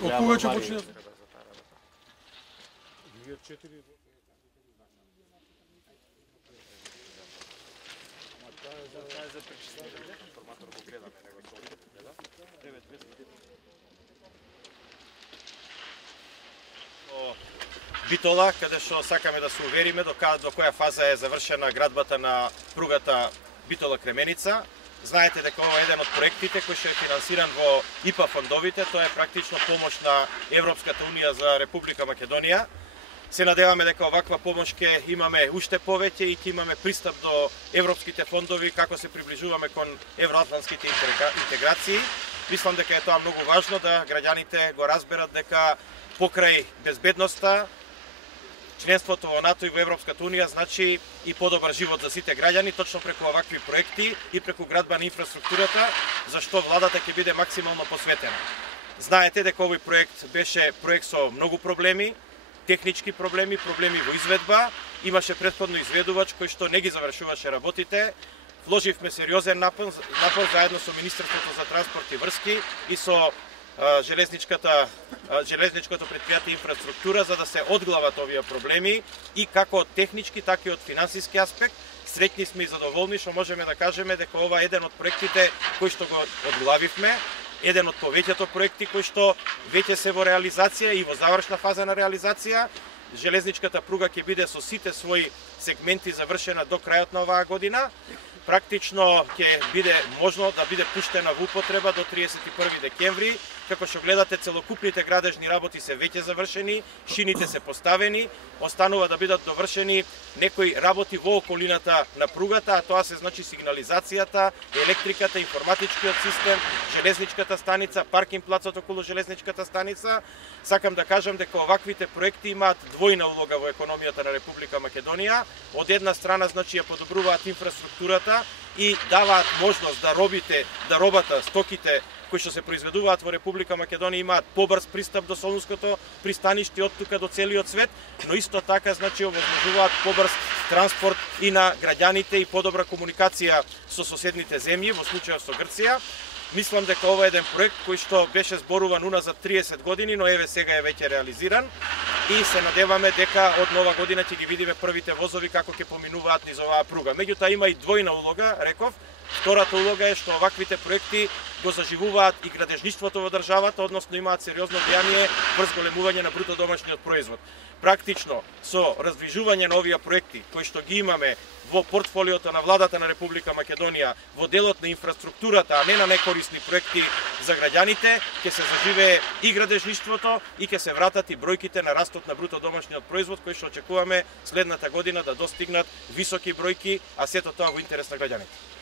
Од кога ќе почне? Битола, каде што сакаме да се увериме до која фаза е завршена градбата на пругата Битола-Кременица. Знаете дека ова е еден од проектите кој што е финансиран во ИПА фондовите, тоа е практично помош на Европската унија за Република Македонија. Се надеваме дека оваква помош ќе имаме уште повеќе и ќе имаме пристап до европските фондови како се приближуваме кон евроатлантските интеграции. Мислам дека е тоа многу важно да граѓаните го разберат дека покрај безбедноста, членството во НАТО и во Европската унија значи и подобар живот за сите граѓани, точно преку овакви проекти и преку градба на инфраструктурата, за што владата ќе биде максимално посветена. Знаете дека овој проект беше проект со многу проблеми, технички проблеми, проблеми во изведба, имаше претходно изведувач кој што не ги завршуваше работите. Вложивме сериозен напор заедно со Министерството за транспорт и врски и со железничкото претпријатие инфраструктура за да се одглават овие проблеми и како од технички, така и од финансиски аспект. Среќни сме и задоволни што можеме да кажеме дека ова е еден од проектите кои што го одглавивме, еден од повеќето проекти кои што веќе се во реализација и во завршна фаза на реализација. Железничката пруга ќе биде со сите своји сегменти завршена до крајот на оваа година. Практично ќе биде можно да биде пуштена во употреба до 31 декември. Како што гледате, целокупните градежни работи се веќе завршени, шините се поставени, останува да бидат довршени некои работи во околината на пругата, а тоа се значи сигнализацијата, електриката, информатичкиот систем, железничката станица, паркинг плацот околу железничката станица. Сакам да кажам дека оваквите проекти имаат двојна улога во економијата на Република Македонија. Од една страна значи ја подобруваат инфраструктурата и даваат можност да робата, стоките кои што се произведуваат во Република Македонија имаат побрз пристап до Солунското пристаниште од тука до целиот свет, но исто така значи овозможуваат побрз транспорт и на граѓаните и подобра комуникација со соседните земји, во случајот со Грција. Мислам дека ова е еден проект кој што беше зборуван уназад 30 години, но еве сега е веќе реализиран и се надеваме дека од нова година ќе ги видиме првите возови како ќе поминуваат низ оваа пруга. Меѓутоа има и двојна улога, реков. Втората улога е што оваквите проекти го заживуваат и градежништвото во државата, односно имаат сериозно влијание врз големување на бруто домашниот производ. Практично со раздвижување на овие проекти кои што ги имаме во портфолиото на владата на Република Македонија во делот на инфраструктурата, а не на некорисни проекти за граѓаните, ќе се заживее и градежништвото и ќе се вратат и бројките на растот на бруто домашниот производ кои што очекуваме следната година да достигнат високи бројки, а сето тоа во интерес на граѓаните.